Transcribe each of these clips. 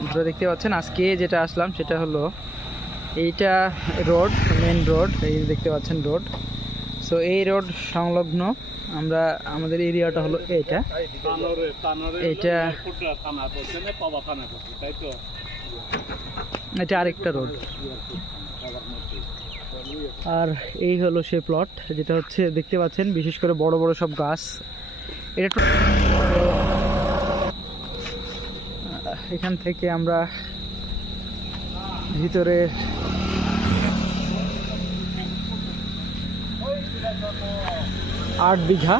আপনারা দেখতে পাচ্ছেন, আজকে যেটা আসলাম সেটা হলো এইটা রোড মেন রোড, এই দেখতে পাচ্ছেন রোড। সো এই রোড সংলগ্ন, আমরা, আমাদের এরিয়াটা হলো এইটা। এটা এটা আরেকটা রোড। আর এই হলো সে প্লট যেটা হচ্ছে, দেখতে পাচ্ছেন, বিশেষ করে বড় বড় সব গাছ। এটা এখান থেকে আমরা ভিতরে আট বিঘা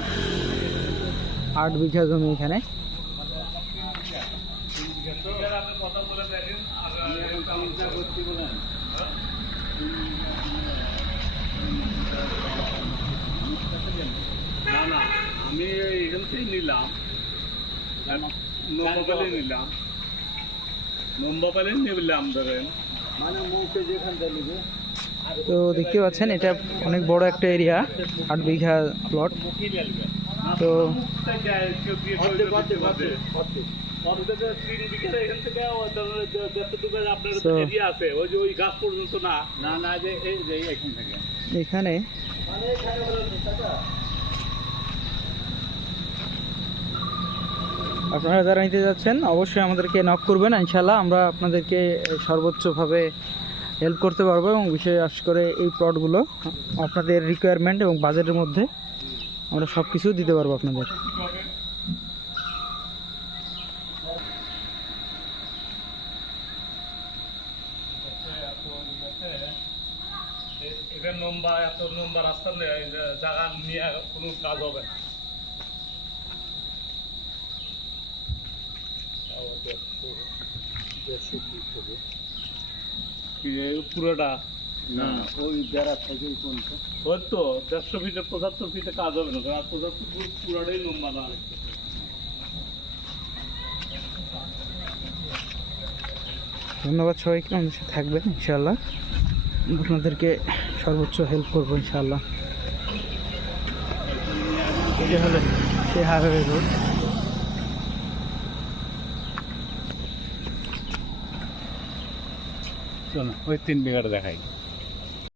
আট বিঘা জমি এখানে। না না, আমি এখান থেকে নিলাম। নম্বর নিলাম ধরেন তো দেখতে পাচ্ছেন এটা অনেক বড় একটা এরিয়া আট বিঘা প্লট তো So- আছে ওই যে ওই গাছ পর্যন্ত না না না যে এই যে এখান থেকে এখানে আপনারা যারা নিতে যাচ্ছেন, অবশ্যই আমাদেরকে নক করবেন ইনশাল্লাহ আমরা আপনাদেরকে সর্বোচ্চভাবে হেল্প করতে পারব এবং বিশেষ করে এই প্লটগুলো আপনাদের রিকোয়ারমেন্ট এবং বাজেটের মধ্যে আমরা সব কিছু দিতে পারব আপনাদের নম্বর এত নম্বর রাস্তা জায়গা নিয়ে কোনো কাজ হবে না। পুরোটা? না। ওই বেড়া থেকে ওই তো দেড়শো ফিটে পঁচাত্তর ফিটে কাজ হবে না আর পঁচাত্তর ফুট পুরোটাই লম্বা না ধন্যবাদ সবাইকে আমাদের সাথে থাকবেন ইনশাল্লাহ আপনাদেরকে সর্বোচ্চ হেল্প করব ইনশাল্লাহ এটা হলো সেই হাইওয়ে রোড শোনো ওই তিন বিঘাটা দেখাই।